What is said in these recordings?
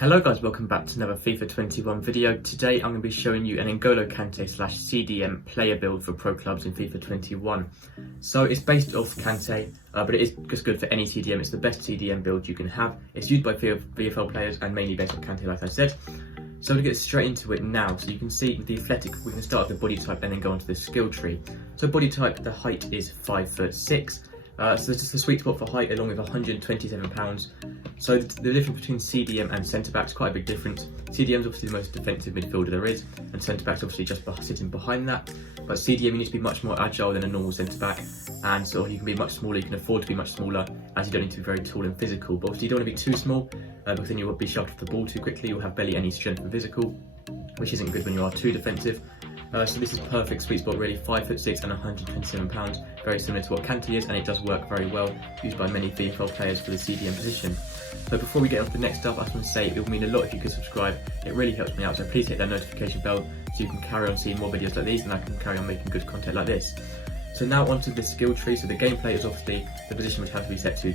Hello guys, welcome back to another FIFA 21 video. Today I'm going to be showing you an N'Golo Kante / CDM player build for pro clubs in FIFA 21. So it's based off Kante, but it is just good for any CDM. It's the best CDM build you can have. It's used by VFL players and mainly based on Kante, like I said. So we'll get straight into it now. So you can see with the athletic, we can start with the body type and then go on to the skill tree. So body type, the height is 5'6". So this is the sweet spot for height along with 127 pounds. So the difference between CDM and centre-back is quite a big difference. CDM is obviously the most defensive midfielder there is, and centre-back's obviously just sitting behind that. But CDM, you need to be much more agile than a normal centre-back, and so you can be much smaller, you can afford to be much smaller, as you don't need to be very tall and physical. But obviously you don't want to be too small, because then you will be shoved off the ball too quickly, you'll have barely any strength and physical, which isn't good when you are too defensive. So this is perfect sweet spot really, 5'6" and 127 pounds, very similar to what Kante is, and it does work very well, used by many VFL players for the CDM position. So before we get on to the next stuff, I just want to say it would mean a lot if you could subscribe. It really helps me out, so please hit that notification bell so you can carry on seeing more videos like these and I can carry on making good content like this. So now onto the skill tree. So the gameplay is obviously the position which has to be set to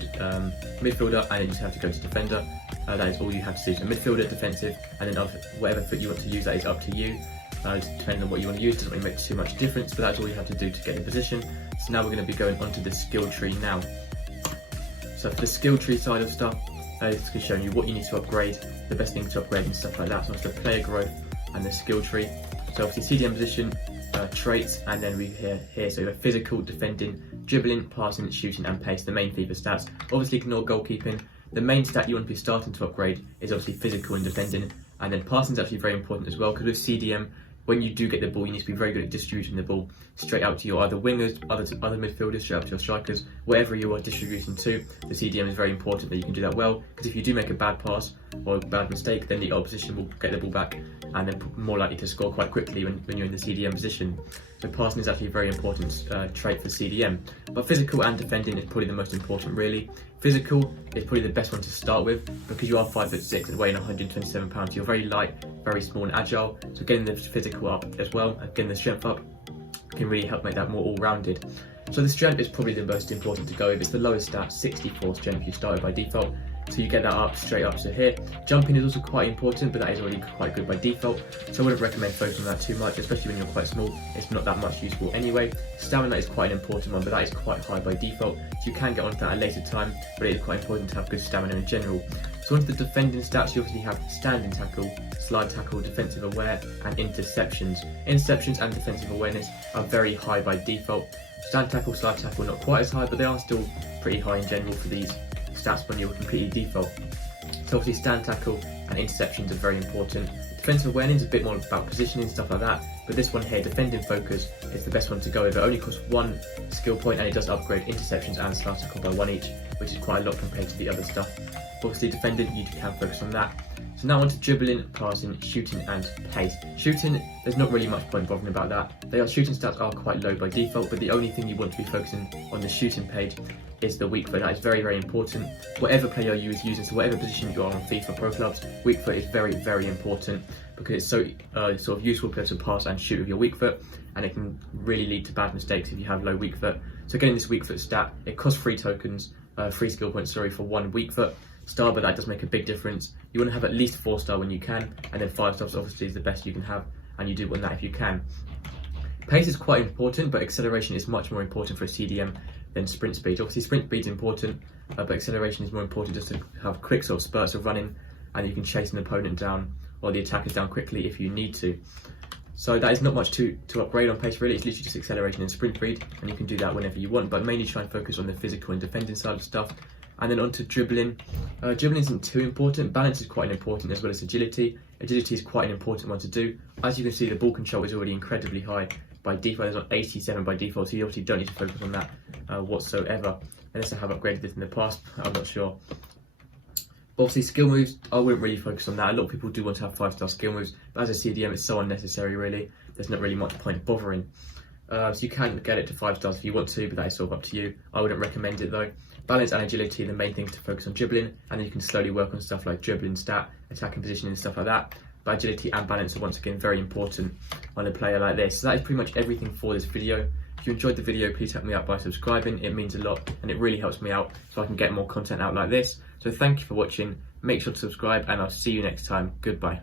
midfielder, and then you just have to go to defender. That is all you have to do. So midfielder, defensive, and then whatever foot you want to use, that is up to you. Depending on what you want to use, doesn't really make too much difference, but that's all you have to do to get the position. So now we're going to be going onto the skill tree now. So for the skill tree side of stuff, it's showing you what you need to upgrade, the best things to upgrade and stuff like that. So it's the player growth and the skill tree. So obviously CDM position, traits, and then we here so we have physical, defending, dribbling, passing, shooting and pace, the main FIFA stats. Obviously ignore goalkeeping. The main stat you want to be starting to upgrade is obviously physical and defending, and then passing is actually very important as well, because with CDM, when you do get the ball, you need to be very good at distributing the ball straight out to your either wingers, other midfielders, straight out to your strikers, wherever you are distributing to. The CDM is very important that you can do that well, because if you do make a bad pass or a bad mistake, then the opposition will get the ball back and they're more likely to score quite quickly when you're in the CDM position. So passing is actually a very important trait for CDM. But physical and defending is probably the most important really. Physical is probably the best one to start with, because you are 5'6" and weighing 127 pounds. You're very light, very small and agile. So getting the physical up as well, and getting the strength up, can really help make that more all-rounded. So the strength is probably the most important to go with. It's the lowest stat, 64 strength you started by default. So you get that up straight up to here. Jumping is also quite important, but that is already quite good by default. So I wouldn't recommend focusing on that too much, especially when you're quite small. It's not that much useful anyway. Stamina is quite an important one, but that is quite high by default. So you can get onto that at a later time, but it is quite important to have good stamina in general. So onto the defending stats, you obviously have standing tackle, slide tackle, defensive aware, and interceptions. Interceptions and defensive awareness are very high by default. Stand tackle, slide tackle, not quite as high, but they are still pretty high in general for these stats when you're completely default. So obviously stand tackle and interceptions are very important. Defensive awareness is a bit more about positioning, stuff like that, but this one here, defending focus, is the best one to go with. It only costs 1 skill point and it does upgrade interceptions and slide tackle by 1 each, which is quite a lot compared to the other stuff. Obviously defending, you can focus on that. So now on to dribbling, passing, shooting and pace. Shooting, there's not really much point bothering about that. Shooting stats are quite low by default, but the only thing you want to be focusing on the shooting page is the weak foot. That is very, very important. Whatever player you is using, so whatever position you are on FIFA Pro Clubs, weak foot is very, very important, because it's so sort of useful to be able to pass and shoot with your weak foot, and it can really lead to bad mistakes if you have low weak foot. So getting this weak foot stat, it costs 3 tokens, 3 skill points, sorry, for 1 weak foot star, but that does make a big difference. You want to have at least 4 star when you can, and then 5 stars obviously is the best you can have, and you do want that if you can. Pace is quite important, but acceleration is much more important for a CDM than sprint speed. Obviously sprint speed is important, but acceleration is more important, just to have quick sort of spurts of running, and you can chase an opponent down or the attackers down quickly if you need to. So that is not much to upgrade on pace really. It's literally just acceleration and sprint speed, and you can do that whenever you want, but mainly try and focus on the physical and defending side of stuff. And then on to dribbling. Dribbling isn't too important. Balance is quite important, as well as agility. Agility is quite an important one to do. As you can see, the ball control is already incredibly high by default. It's on 87 by default, so you obviously don't need to focus on that whatsoever, unless I have upgraded this in the past. I'm not sure. But obviously skill moves, I wouldn't really focus on that. A lot of people do want to have 5-star skill moves, but as a CDM it's so unnecessary really. There's not really much point bothering. So you can get it to 5 stars if you want to, but that is sort of up to you. I wouldn't recommend it though. Balance and agility are the main things to focus on dribbling, and then you can slowly work on stuff like dribbling stat, attacking positioning and stuff like that. But agility and balance are once again very important on a player like this. So that is pretty much everything for this video. If you enjoyed the video, please help me out by subscribing. It means a lot and it really helps me out so I can get more content out like this. So thank you for watching. make sure to subscribe and I'll see you next time. Goodbye.